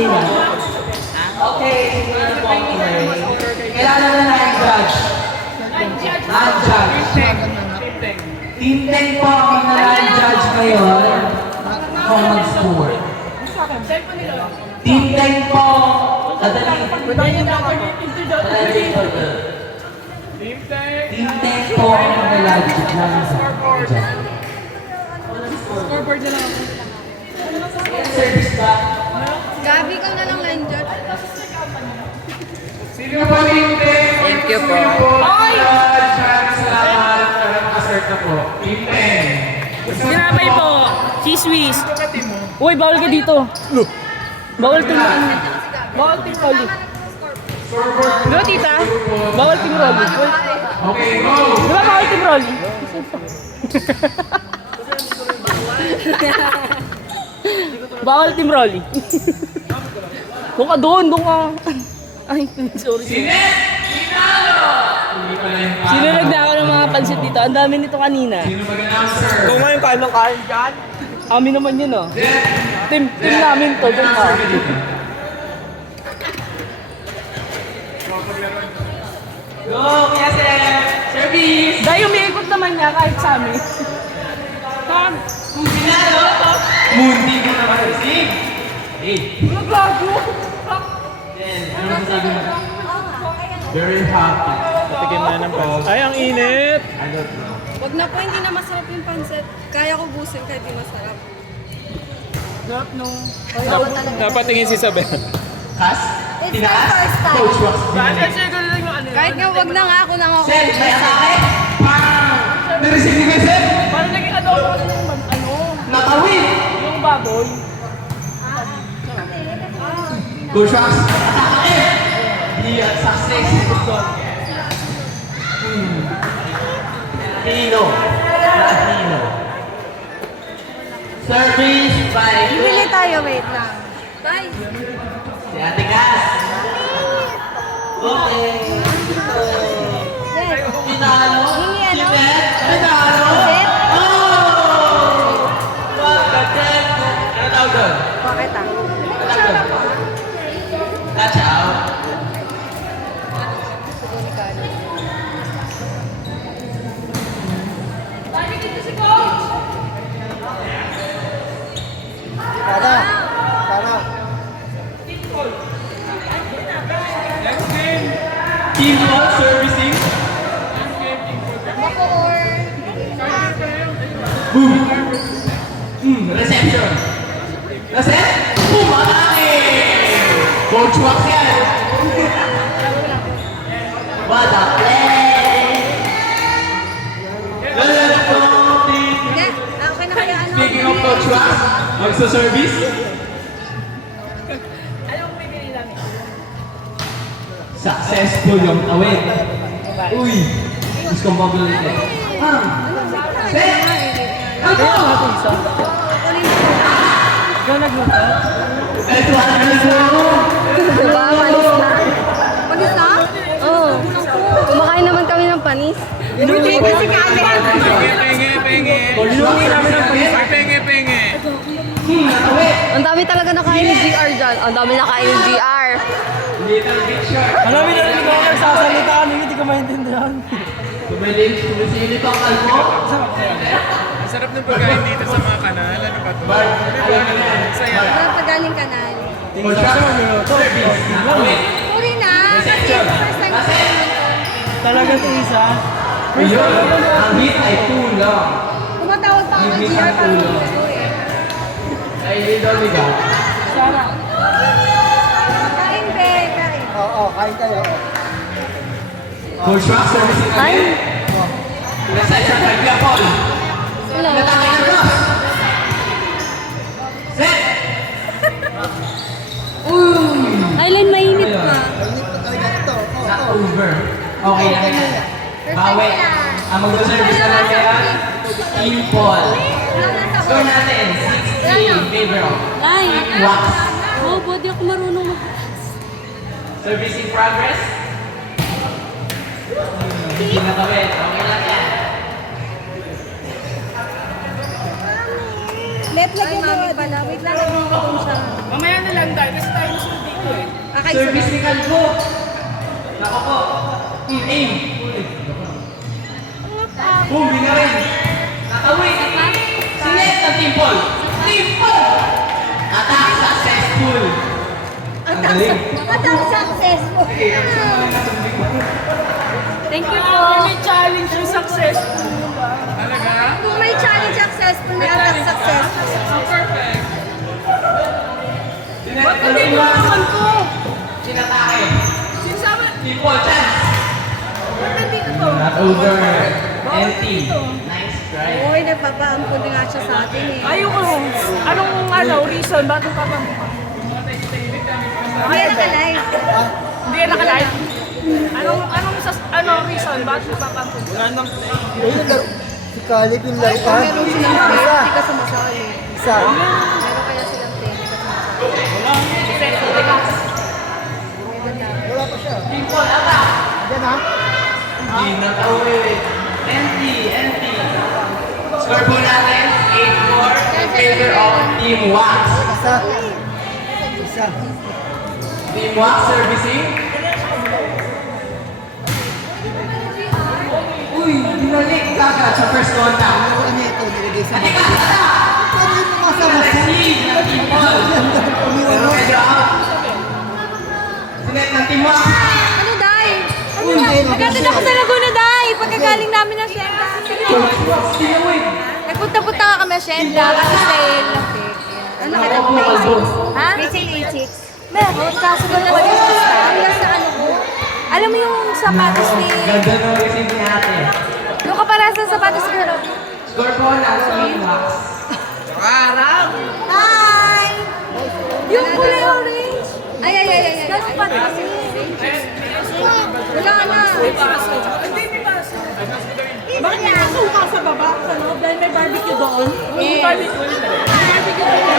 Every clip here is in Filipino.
Kanina. Okay, siguro po okay. Kailangan na yung judge. Non-judge. Team 10 po ang non-judge ngayon. Common sport. Team 10 po. Dadali. Team 10 po ang non-judge. Scoreboard na lang ako. Service ba? Gabi, ikaw na lang line judge. Sino po Team 10? Thank you po. Ay! Salamat. Para makasert na po. Team 10. Ginabay po. Chismis. Uy, bawal ka dito. Bawal team Rolly. Bawal team Rolly. Di ba, tita? Bawal team Rolly. Uy. Okay, go! Di ba bawal team Rolly? Bawal team Rolly. Doon ka doon, doon ka. Ay, sorry. Sinet! Sinalo! Hindi pala yung pangalan. Sinunod na ako ng mga pansit dito. Ang dami nito kanina. Sino mag-announcer? Kung ngayon kain ng kain dyan. Amin naman yun, oh. Jet! Team namin to. Doon ka. Announcer ka dito. Go, Kuya Sir! Service! Dahil umiikot naman niya kahit sa amin. Kam! Kung sinalo, Mundi ko na ma-receive. Hey, Naglago! then, ano masasabi mo? Very happy. Patikim na ng pansit. Ay, ang init. I don't know. Wag na po, hindi na masarap yung pancit. Kaya ko busin kahit di masarap. Sarap nung... Napatingin si Isabel. Kas? It's Tinaas? my first time. Coach Wax. Bakit siya gano'n lang yung ano? Kahit nga wag na nga ako nang ako. Sir, may atake? Bang! Na-receive ni Kuya Sir? Parang naging ano ako kasi ng ano? Natawid! Yung baboy. Coach Wax, atake! Di success. Hino. Hino. Service by... Bibili tayo, wait lang. Tay! Si Ate Cas. Okay. Yes. Tinalo? Hingi ano? Si Beth? Tinalo? Set? Oh! What the heck? Ano tawag doon? Bakit ah? Ano tawag doon? Touch out. Team ball servicing. Ako or... Boom. Reception. Reset. Boom. Atake. Coach Wax yan. What a play. Good for team. Hindi. Okay na kaya ano? Speaking of Coach Wax, magsa-service. Successful yung tawid. Uy. Gusto kong pabalik eh. Set. Ano? Ikaw nagluto? Ito ano na Diba? Panis na. Panis na? Oo. Kumakain naman kami ng panis. Hindi kasi kami. Penge. Ilungi namin ang panis. Penge. Natawid. Ang dami talaga nakain ni GR dyan. Ang dami nakain ni GR. Little bit short. Alam mo na rin ko nagsasalita kami, hindi ko maintindihan. Sumisilip ang kalmo. Ang sarap ng pagkain dito sa mga kanal. Ano ba ito? Saya. Sarap sa galing kanal. Coach Wax, service. Natawid. Uri na. Kasi first time ko Talaga ito isa. Ayun, ang hit ay tulong. tumatawag pa ako ng GR para magluto eh. Ay, hindi daw ligaw. Sana. Kain, be. Kain. Oo, kain tayo. Coach Wax, servicing Ay. again. Reception by Kuya Paul. Hello. Natake ng cross. Set. Island, mainit pa. Not over. Okay lang yan. Bawi. Ang magsaservice naman kaya, Team Paul. Score natin, 60 in favor of Ay. Wax. Oh, body ako marunong mag... Service in progress. Hindi natawid. Okay lang yan. Let lagyan mo. pala. Wait lang, nag-iipon siya. Mamaya na lang dahil kasi tayo nasunod dito eh. Okay, Service ni Calvo. Nako po. Aim. Boom, na rin. Nakawin. Sinet ng Timple. Timple! Attack successful. Ang galing. Attack successful. Thank you po. May challenge yung success. Talaga? Kung may challenge successful, may attack successful. Perfect. Sinet Ba't ng hindi mo Timple. naman ko? Sinatake. Sinsama, Timple, chance. ba't nandito to? Not over. Empty. Nice try. Uy, nagpapaampun nga siya sa atin eh. Ayoko. Anong reason? Bakit ka bang? Hindi naka-live. Hindi ka naka-live. Anong reason? Bakit ka papangkot? Si Calip yung Ay, light kung ha? meron silang Isa. tape, hindi ka sumasali. Isa. Meron kaya silang tape, hindi ka sumasali. Wala pa siya. Timple, attack. Yan ha? Hindi nakawin. Empty. Score po natin, 8-4 in favor of Team Wax. Isa. Isa. Team Wax servicing. Uy, dinalik kagad sa first contact. Ano ito? Nilagay sa Atika, attack! Ano yung masama? Receive ng Team Paul. Pero medyo out. Sinet ng Team Wax. Ano, Day? Uy, hindi. Magkatid ako sa Laguna, Day. Pagkagaling namin ng Sienta. Tinawin. Nagpunta-punta ka kami, Sienta. Kasi sale. Ano ka na? Ha? Retail 86. Meron, kaso ba na mag-stop? Sa ano ko? Alam mo yung sapatos ni... Ganda ng receive ni ate. Yung kaparas ng sapatos ni Girl. Score po ng Team Wax. Hi! Yung kulay orange. Ay. Yung sapatos. Wala na. Bakit may kasuka sa baba, sa loob, dahil may barbecue doon? Barbecue. Barbecue doon.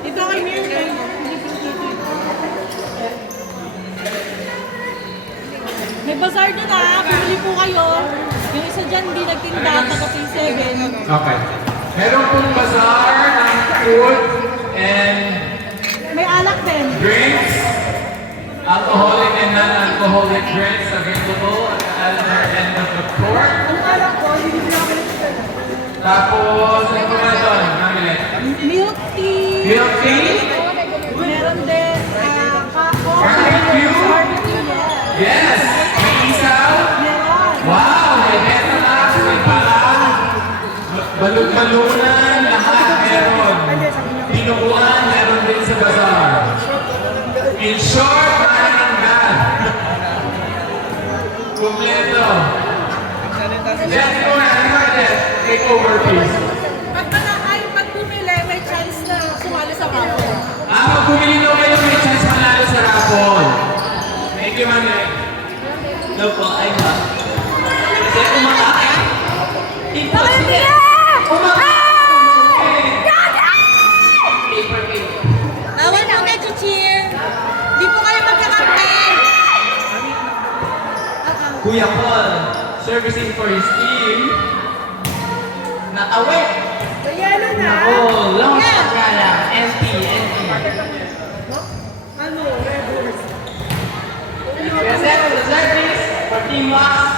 Ito kay Miriam. May bazaar doon pumili po kayo. Yung isa dyan hindi nagtinda, taga 7. Okay. Meron pong bazaar ng food and May alak din. drinks, alcoholic and non-alcoholic drinks available at the other end of the court. Ang alak ko, hindi na ako Tapos, ano po ba doon? Namili? milk tea. Milk tea? Meron din kako. Barbecue? Barbecue, yes. Yes! May isaw? Meron. Wow! May betamax, may paa, balot-balunan, lahat meron. Pinukuan, meron din sa bazaar. In short, maraming gan. Kompleto. Jesse ko na, ano ba yan? Take over, please. Pag bumili, may chance na sumali sa raffle. Pag bumili daw kayo, may chance manalo sa raffle. Thank you, Mami. No po, ay ba? Kasi umakain. Timple, sinet. Paper cake. Bawal po nag-cheer. Di po kayo magkakampan. Kuya Paul, servicing for his team. Nakawit. Yellow na. Oh, long shot nga lang. Empty. Ano, reverse. Reset the service for Team Wax.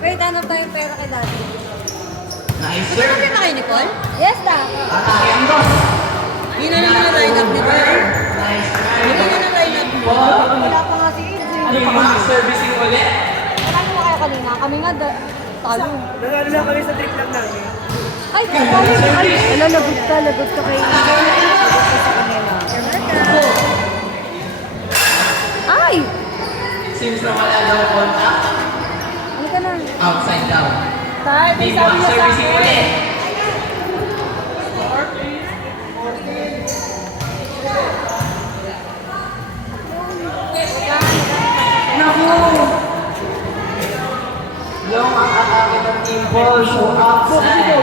Wait, hanap tayong pera kay Daddy. Nice serve. na kayo, Nicole? Yes, da. Atake ang dos. Yun na naman ang line-up ni Pearl. Nice try. Yun ang line-up ni Paul. Wala pa nga si Adrian. Team Wax servicing ulit. Ano mo kaya kanina? Kami nga, talo. Nanalo na kami sa trip lang namin. Ay, ano, lagot ka kay Ay! Seems na wala daw contact. Ano ka na? Outside down. Tay, may Team sabi Wax niya sa servicing akin. ulit. Naku! Long ang atake ng Team Paul. So outside.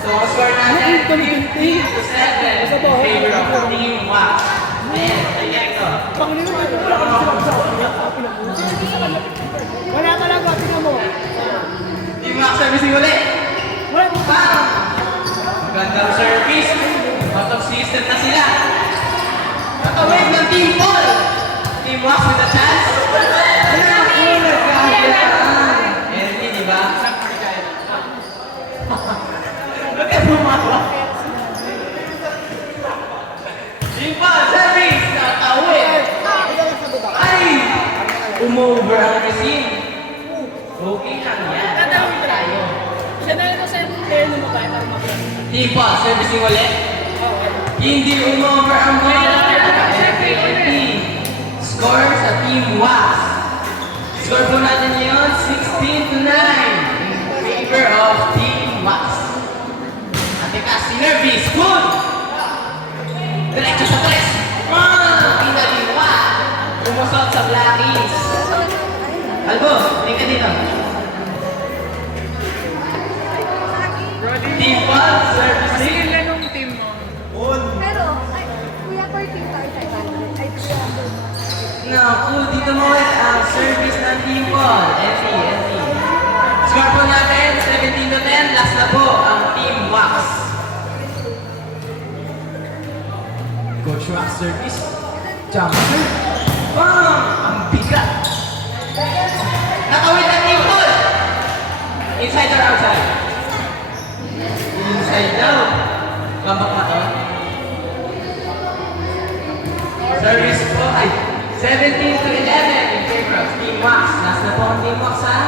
So ang score natin 15-7 in favor of Team Wax. Ayan ito. Wala talaga, tingnan mo. Team Wax servicing Servicing ulit. Bang! Magandang service. Out of system na sila. Nakawin ng Team Paul. Team Wax with a chance. Envy, di ba? Look at Bumawa. Team Paul, service. Nakawin. Ay! Umover ang resin. Okay lang yan. Tayo. Siya na lang sa player ng babae para makita. Team Paul, servicing ulit. Hindi umover ang bola. Score sa Team Wax. Score po natin yun, 16-9 in favor of Team Wax. Ate Cassie Nervis, good! Diretso sa tres. Pinaliwa. Umusot sa Blackies. Albo, tingnan dito. Team Paul, servicing. Sige lang yung team mo. Pero, ay, kuya, 14 tayo tayo. Ay, kuya, Naku, dito mo ang service ng Team Paul. NT. Score po natin, 17-10. Last na po ang Team Wax. Coach Wax service. Jumper. Bang! Ang bigat. Nakawin ang Team Paul. Inside or outside? Inside daw. Kambak na to. Service po ay 17-11 in favor of Team Wax. Last na po ang Team Wax ha.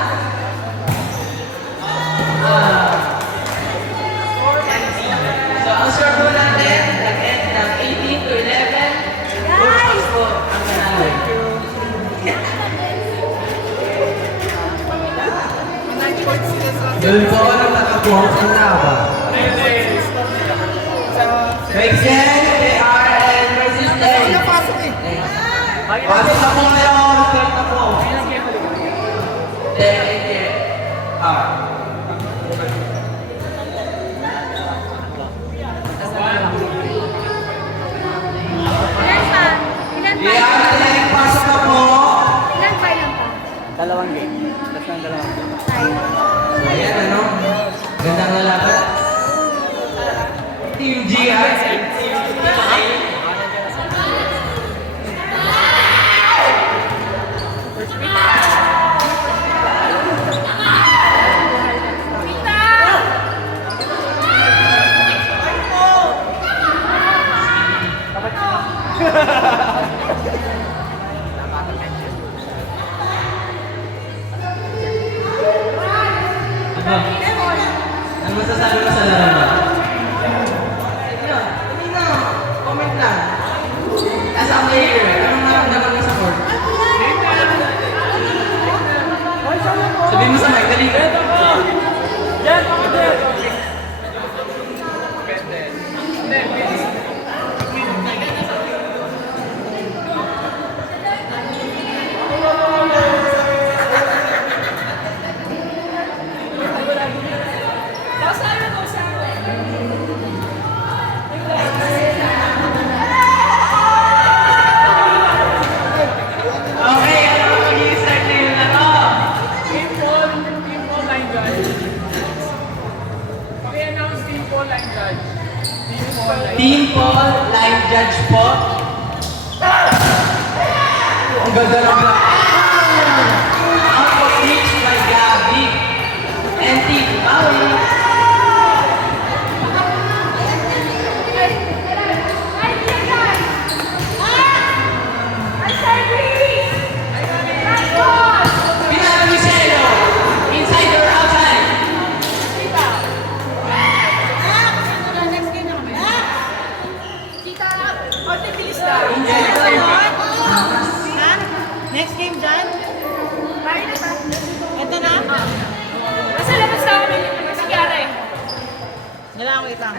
So ang score po natin, nag-end ng 18-11. Wax po ang nanalo. Doon po ako nakabuhok sa laba. Rexen, KRN versus Tay. Napasok eh. Pasok na po ngayon. Start na po. Ilan pa? Ilan pa? Iyan, pasok na po. Ilan pa? Ilan pa? Dalawang game. Last ng dalawang game. Tayo. Ayan ano, gandang lalaban. Team Jihad. Ano masasabi mo sa laro mo? Kanina, comment lang. As a player, anong naramdaman mo sa court? Sabihin mo sa mic, dali. Okay, ano ang mag-i-start na yung laro? Team Paul line judge. Paki-announce Team Paul line judge. Team Paul, line judge po. Ang ganda ng block. Out of reach by Gabi. And Team Pauli. Pinalo ni Cielo. Inside or outside? Next game dyan? Ito na? Nasa labas na kami. Si Kiara eh. Kailangan wait lang.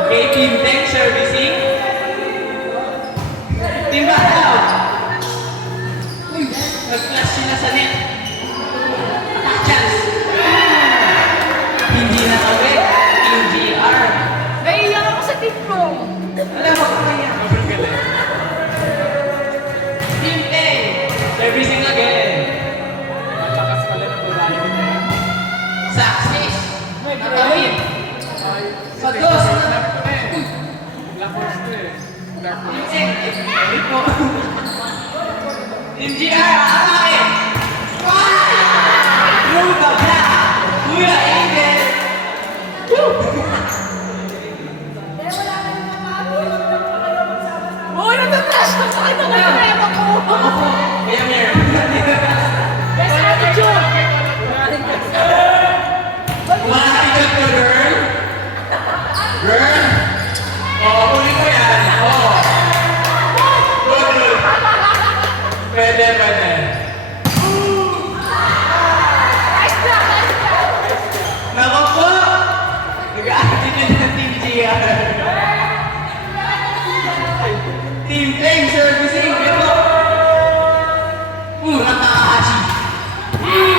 Okay, Team Tech servicing. Team Bataw. Uy, nag-flash sila sa net. Attack chance. Hindi na kami. Team GR. Wala mo kaya. Sobrang galing. Team A. Servicing again. Malakas pala ng babae ko na yan. Success. Nakawin. Pagdos. Black horse to eh. Dark horse. Team GR, atake. Through the black. Kuya Angel. Uy, natatrash ka sa akin na ngayon ako. Kaya meron. Best attitude. Umaatitude ka, girl. Girl. Oo, huli ko yan. Oo. Good. Pwede. Nako po. Nag-attitude ng Team GR. Team Flame servicing. Ito. Natakahashi.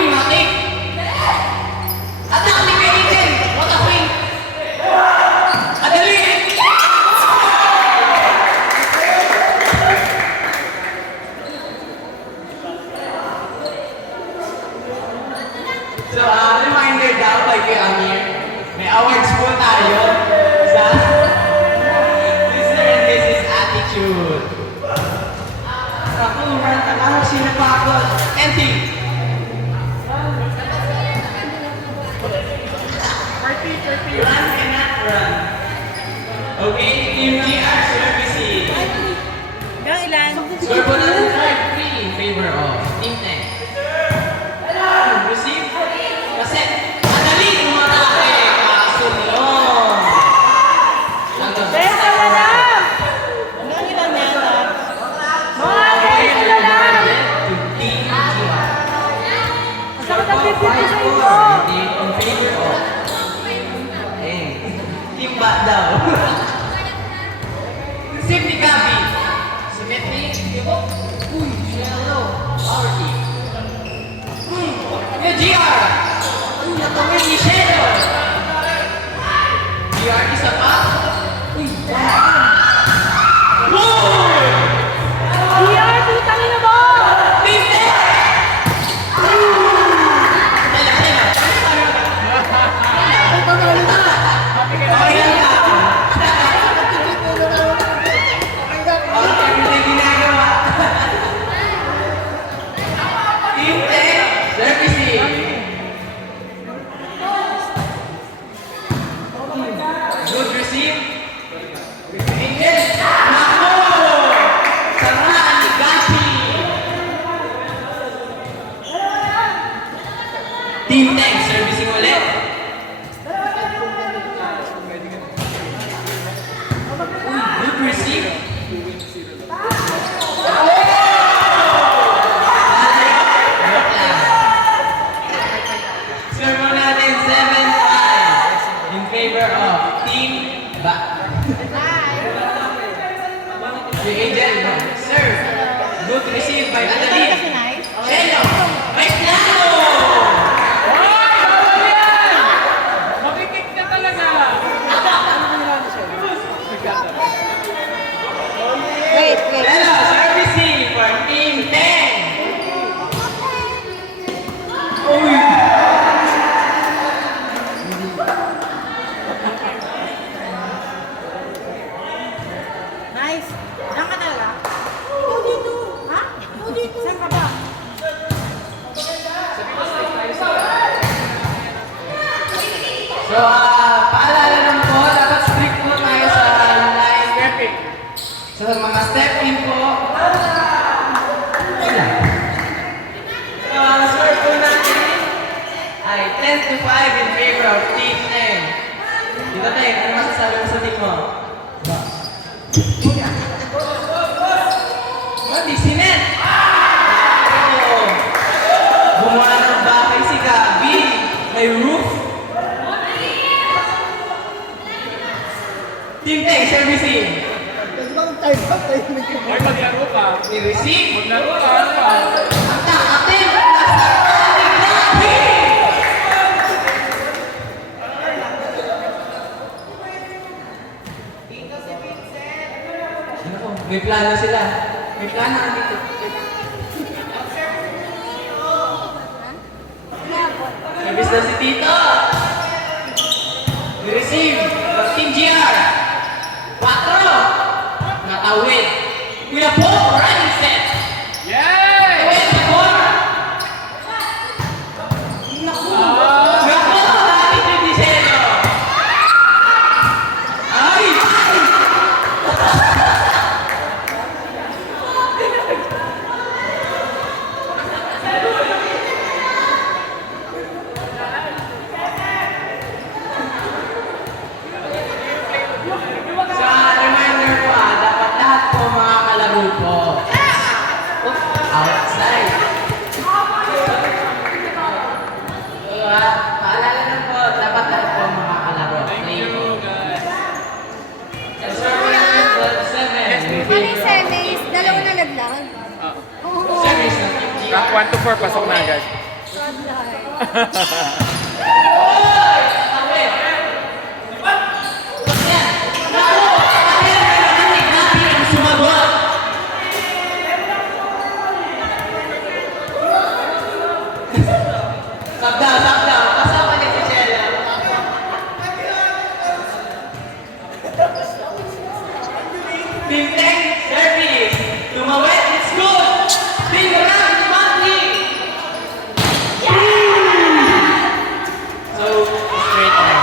Matik. Attack ni Kaiten. What a win. Adali. So, reminder daw kay Kuya Amir, may awards po tayo sa Mr. and Mrs. Attitude. Ako, Takahashi na pagod. And team. Run cannot run. Okay, Team GR servicing. Yung ilan? Score po natin 5-3 in favor of Team Tank. Receive. Kasi, madali umatake. Kaso long. Best na lang. Yung ilan yata? Mga best na lang. To Team GR. Ang sakit ang bibig sa inyo. In favor of Team Bat daw. Receive ni Gabi. Submit ni Yubo. Uy, hello. Our team. Yung GR. Natawin ni Shelo. GR isa pa. Uy, Iyan, tutangin na mo. Team Tech! Okay lang ka. Okay, may ginagawa. Team Tech, servicing. Good receive. Angel. Nako! Saraan ni Gabi. Team Tech, servicing ulit. Good receive. Score mo natin 7-5 in favor of Team Ba. Yung Angel, serve. Good receive by Adalid. Kasi nice. Shelo, may plano! Makikik na talaga! Wait. Shelo, servicing for Team 10. Uy! Nice. Diyan ka talaga? Oo, dito. Ha? Oo, dito. Saan ka ba? So, paalala lang po, dapat strict po tayo sa line stepping. So, sa mga step in po, wala. So, ang score po natin ay 10-5 in favor of Team 10. Dito tayo, ano masasabi mo sa team mo? Mati, sinet! Oh, gumawa ng bahay si Gabi. May roof. Team Tank, servicing. Hoy, maglaro ka. I-receive. Maglaro ka. Ano ka? Ang takatim. Nasa ating Gabi. May plano sila. May plano ka dito. Service na si Tito. I-receive. Team GR. 4. Nakawin. Kuya po, running set. Yay! Awin sa 4. Naku. Naku, natin yung disenyo. Ay! Sa reminder po, dapat lahat po mga kalaro po. Outside. Paalala lang po, dapat lahat po mga kalaro. Thank you, guys. Ano yung semis? Dalawa na naglag. Oo. Service ng Rank 1 to 4, pasok na agad. Sabdaw. Kasama ni si Shella. Team service. Tumawid, it's good. Team Ram, Monkey. So, straight line.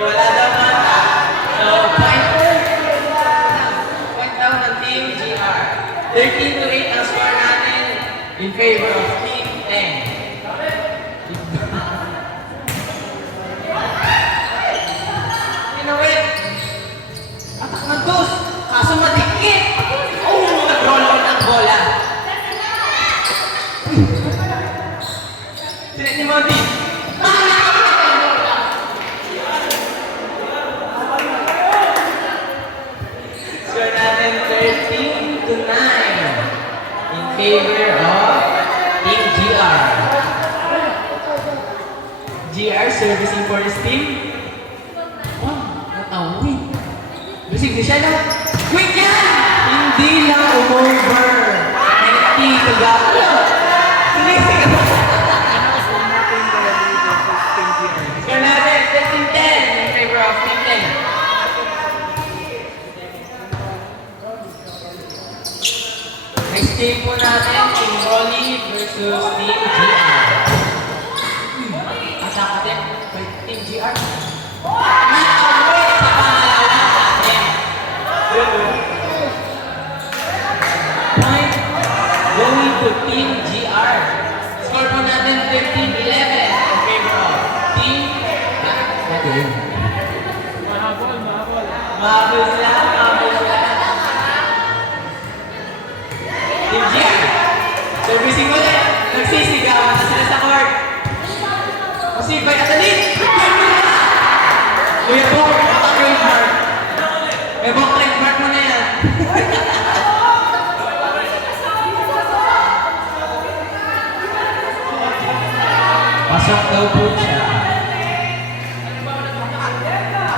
Wala daw mata. So, point down ng Team GR. 13-8 ang score natin in favor of Team 10. Pinawit. Atak ng dos. Kaso madikit. Oh, nag-roll out ang bola. Sinet ni Monty. Score natin 13-9 in favor of Team GR. GR servicing for his team. Oh, natawin. Receive siya na. Quick yan! Hindi lang umover. Empty kagalo. Sinisig. Score natin 13-10 in favor of Team 10. Next game po natin, Team Rolly versus Team GR. Asakatin by Team GR. Nakawin sa pangalawang atin. Point going to Team GR. Score po natin 13-11 in favor of Team natin. Mahabol sila. Team GR. Servicing ulit. Nagsisigawan na sila sa court. Masibay at alit. Kuya Bok, trademark. Kuya Bok, trademark mo na yan. Pasok daw po siya.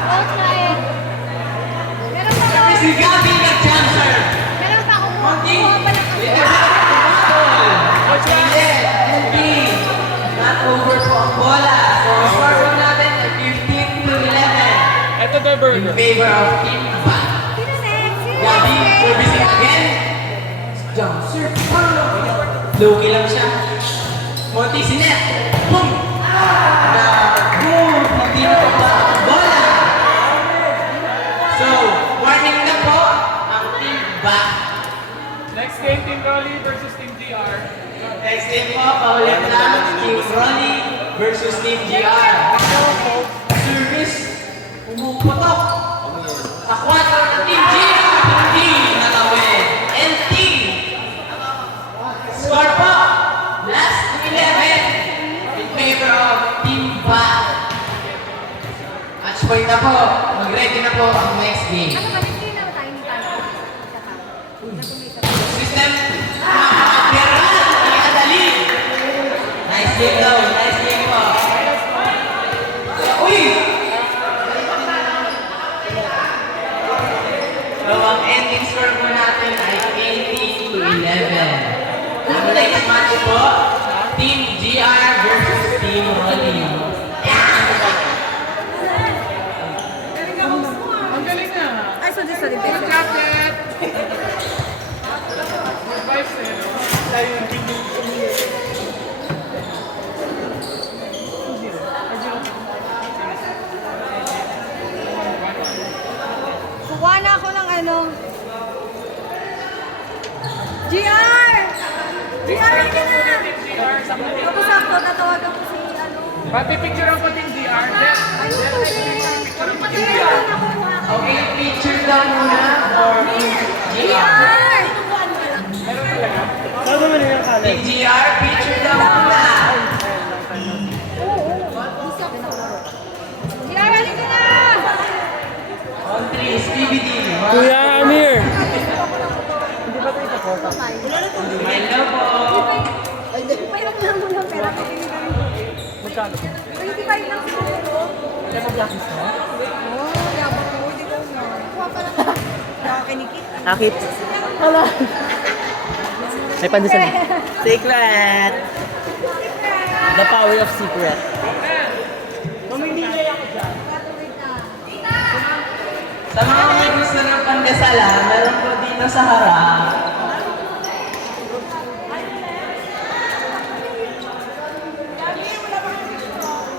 Outside. Meron pa ako. Si Gabi nag-jump serve. Meron pa ako. Konting. Kumuha pa ng Not over po ang bola. So, score po natin ay 15-11 Ito the in burger. favor of Team Ban. Sino next? Sino Gabi, next? servicing again. Jump serve. Low-key lang siya. Monty, sinet. Boom! Boom! Hindi na ba ang bola? So, warning na po ang Team Ban. Next game, Team Rolly versus Team GR. Next game po, paulit lang, Team Ronnie versus Team GR. Service, umuputok. Sa 4 ng Team GR, hindi nakawin. And Team, score po, last 11 in favor of Team Ba. Match point na po, mag-ready na po ang next game. Ano ba? Hindi na tayo ni Tano. System, Gerald, Adali. Nice game daw, nice game po. match po. Team GR versus Team Rolly. Ang galing na. Ay, sorry. Jacket! Vibes na yun. Kukuha na ako ng ano. GR! GR, hindi na! Ako sakto, tatawagan ko si ano. Pati-picturean ko din DR. Ay, ito din. Okay, picture daw muna for Team GR. Team GR, picture daw muna. GR, halika na! On 3, Stevie D. Kuya Amir. Hello po. Ay, pahirap lang mo ng pera. Magkano? 25 lang siguro. Kaya mag-blacklist mo? Oo, yabang mo. Hindi ko mo. Kuha pa lang. Nakakinikit. Akit. Hala. May pandesal. Secret! The power of secret. Sa mga may gusto ng pandesala, meron po dito sa harap.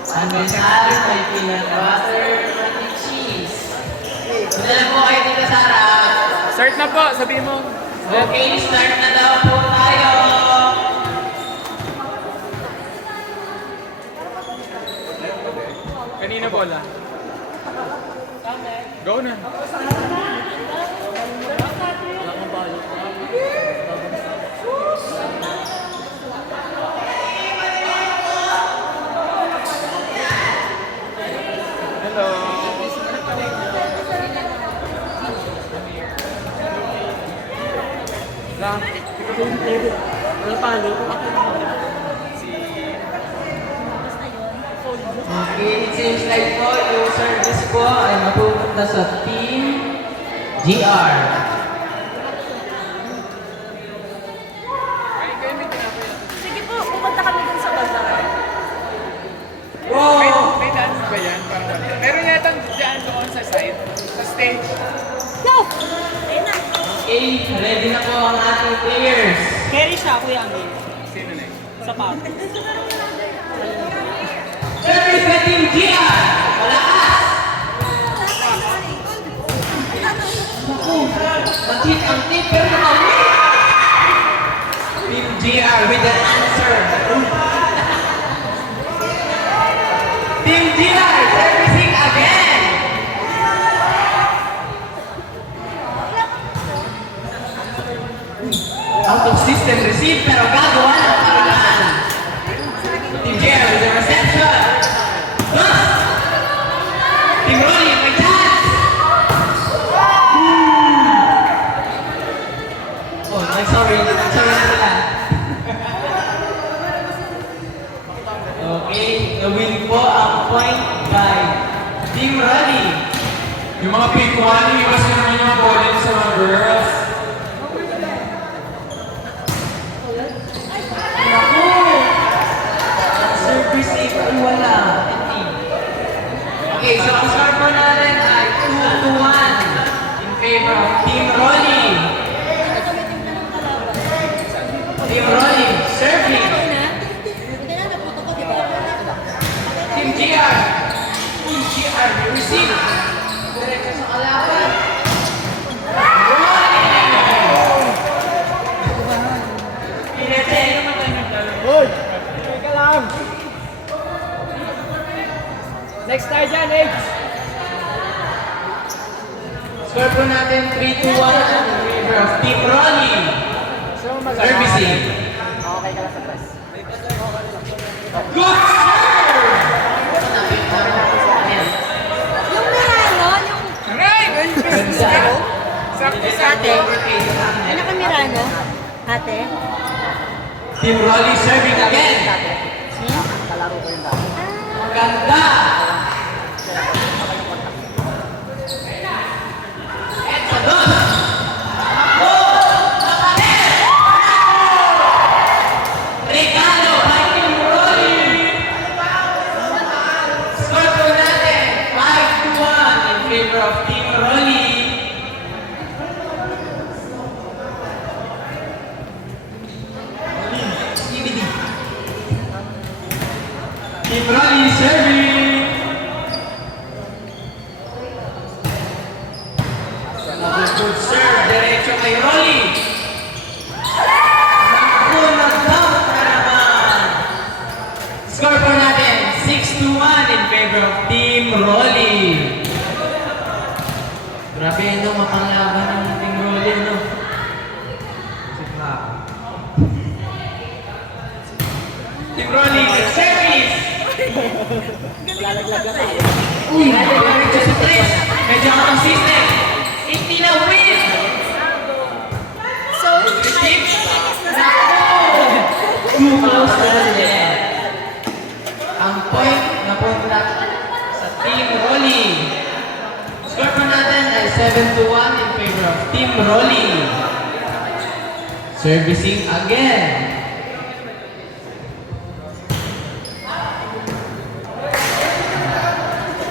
Pandesal, may peanut butter, pati cheese. Dala po kayo dito sa harap. Start na po, sabihin mo. Okay, start na daw po tayo. Kanina bola. Go na. Okay, it seems like po yung service po ay mapupunta sa Team GR. Sige po, pupunta kami dun sa bazaar. May dance ba yan? Parang wala. Meron yata dyan doon sa side, sa stage. Go! Ayun na. Okay, ready na po ang ating players. Carry siya, Kuya Amir. Sino na yun? Sa pa. Service na Team GR. Malakas! Naku, mag-hit ang tip pero nakawin. Team GR with an answer. Team GR servicing again. Out of system receive pero gagawa ng paraan. Team GR with the reception. Team Rolly, may chance! Oh, sorry na sila. Okay, the win po ang point by Team Rolly. Yung mga pick one, iwas nyo naman yung bowling sa mga girls. Naku! Ang service ay wala. Okay, so ang score po natin ay 2-1 in favor of Team Rolly. Team Rolly, serving. Team GR. Team GR, receive. Diretso sa kalaban. Next tayo dyan, H. Score po natin 3-1 in favor of Team Rolly. Servicing. Good serve! Yung Mirano, yung Right! Sakto-sakto. ano ka Mirano? Ate? Team Rolly serving again. Ganda! At sa dos. Team Rolly, service! Uy, medyo sa tres. Medyo out of system. Hindi na win! So, Receive? Too close to the net. Ang point napunta sa Team Rolly. Score po natin ay 7-1 in favor of Team Rolly. Servicing again.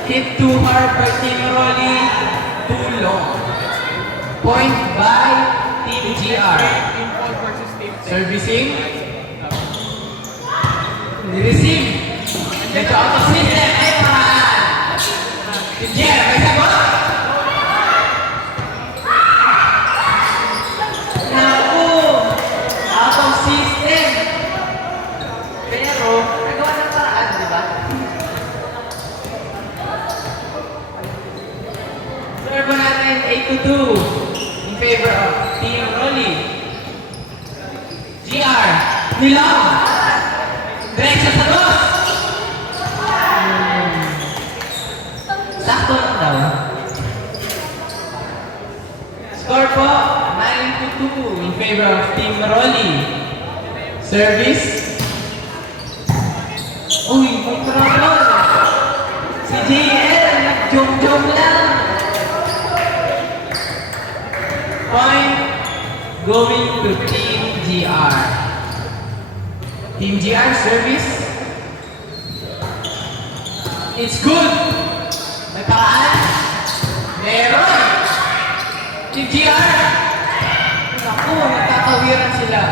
Hit too hard by Team Rolly, too long. Point by Team GR. Team Paul versus Team Tech. Servicing. Receive. Medyo out of system. Ay, paraan. Team GR, may sagot? Naku! Out of system. Pero, nagawa ng paraan, di ba? Serve natin 8-2 in favor of Team Rolly. GR, nilang! Diretso sa dos! Sakto lang daw. Score po, 9-2 in favor of Team Rolly. Service. Uy, may problem. Si JL, nag-jom-jom lang. Point going to Team GR. Team GR service. It's good. May paraan? Meron. Team GR. Naku, nagtatawiran sila.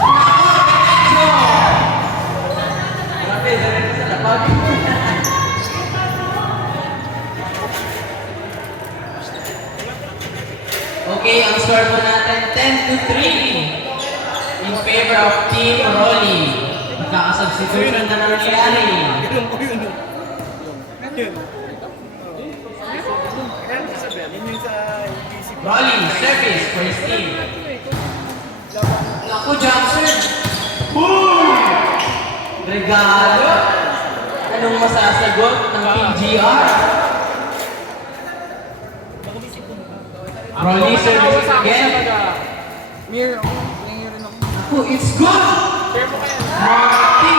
Naku, Benedjo. Grabe, dali sa lapag. Okay, ang score po natin 10-3 in favor of Team Rolly. Magkakasubstitution na nangyari. Rolly, service for his team. Naku, Johnson. Boom! Regalo. Anong masasagot ng Team GR? Rolly, service again. Oh, it's good! Martin,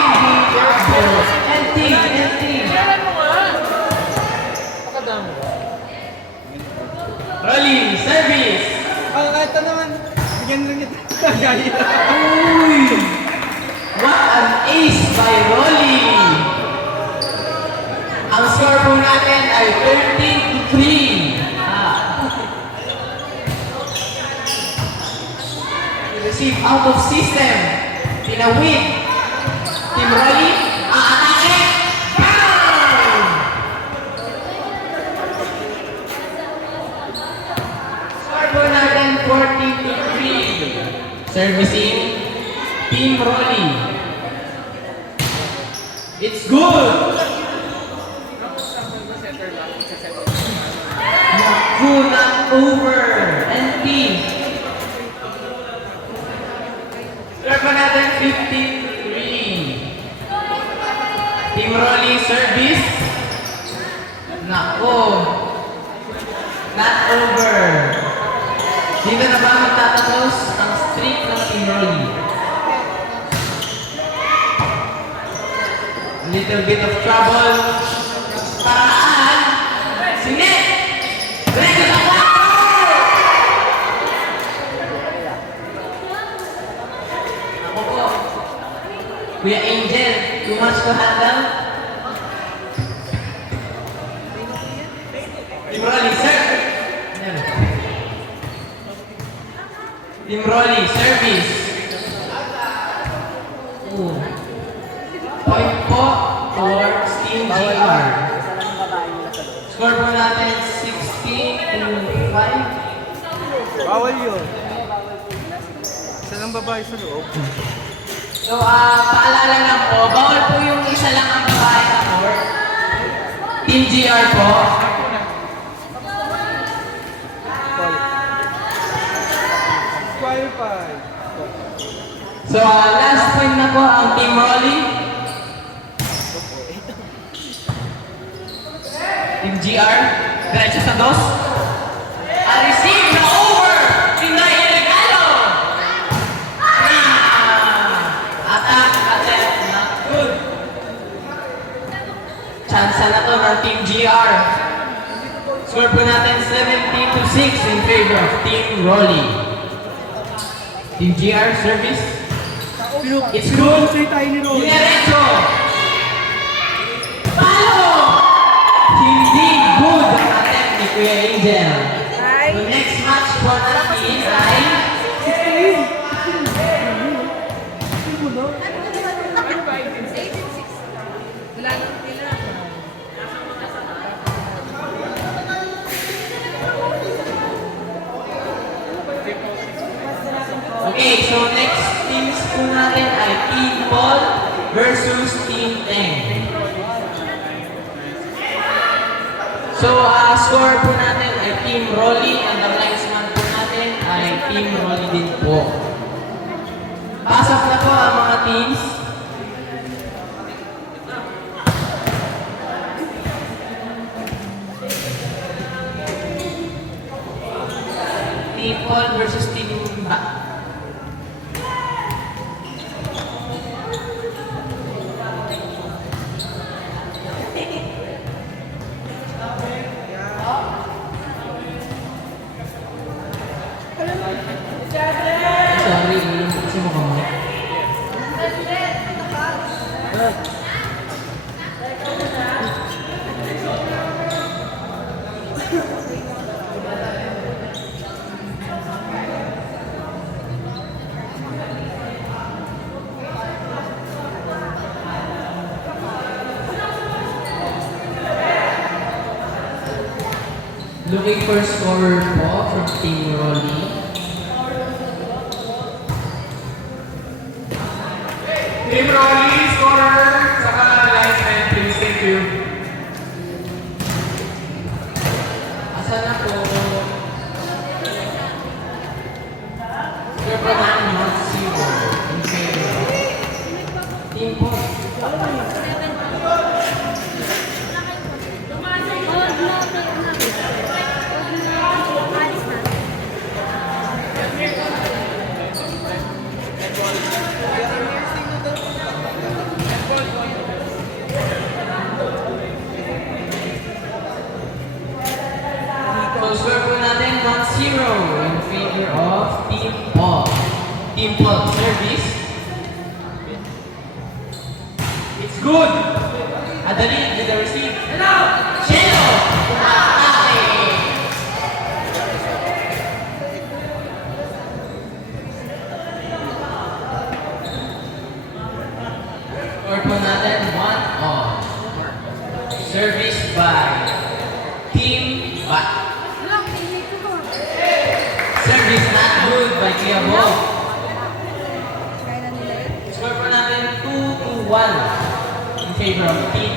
NT. Rolly, service. Ito naman. Bigyan lang ito. Gaya. Uy! What an ace by Rolly! Ang score po natin ay 13-3. Receive out of system. Tinawid. Team Rolly, aatake. Bang! Score po natin 14-3. Servicing Team Rolly. It's good. Naku, not over. NT. Score po natin 15-3. Team Rolly service. Nako. Not over. Dito na ba magtatapos ang streak ng Team Rolly? A little bit of trouble. Paraan. Sinit. Ready na ba? Ako po. Kuya Angel, too much to handle? Team Rolly, sir. Team Rolly, service. Ooh. Point po towards Team GR. Score po natin 16-5. Bawal yun. Isa lang babae sa loob. So, paalala lang po, bawal po yung isa lang ang babae na court. Team GR po. Qualify. So, last point na po ang Team Rolly. Team GR, diretso sa dos. Receive na over! Tinday Regalo! Attack, not good. Chance na to ng Team GR. Score po natin 17-6 in favor of Team Rolly. Team GR service. It's good. Diretso. Palo! Hindi good ang attempt ni Kuya Angel. The next match po natin ay okay, so next teams po natin ay Team Paul versus Team Teng. So, score po natin ay Team Rolly and the linesman po natin ay Team Rolly din po. Pasok na po ang mga teams. Team Paul versus Team Ba. Sorry, kasi mo kamo. Looking for scorer po from Team Rolly. Team Rolly, scorer, saka linesman, please. Thank you. Asan na po? Score po natin 1-0 in favor of Team Paul. So, score po natin 1-0 in favor of Team Paul. Team Paul service. It's good. Adali with the receive. Hello! Chelo! Atake! Score po natin 1-all. Service by Team Ba. Service not good by Kuya Bo. Score po natin 2-1 in favor of Team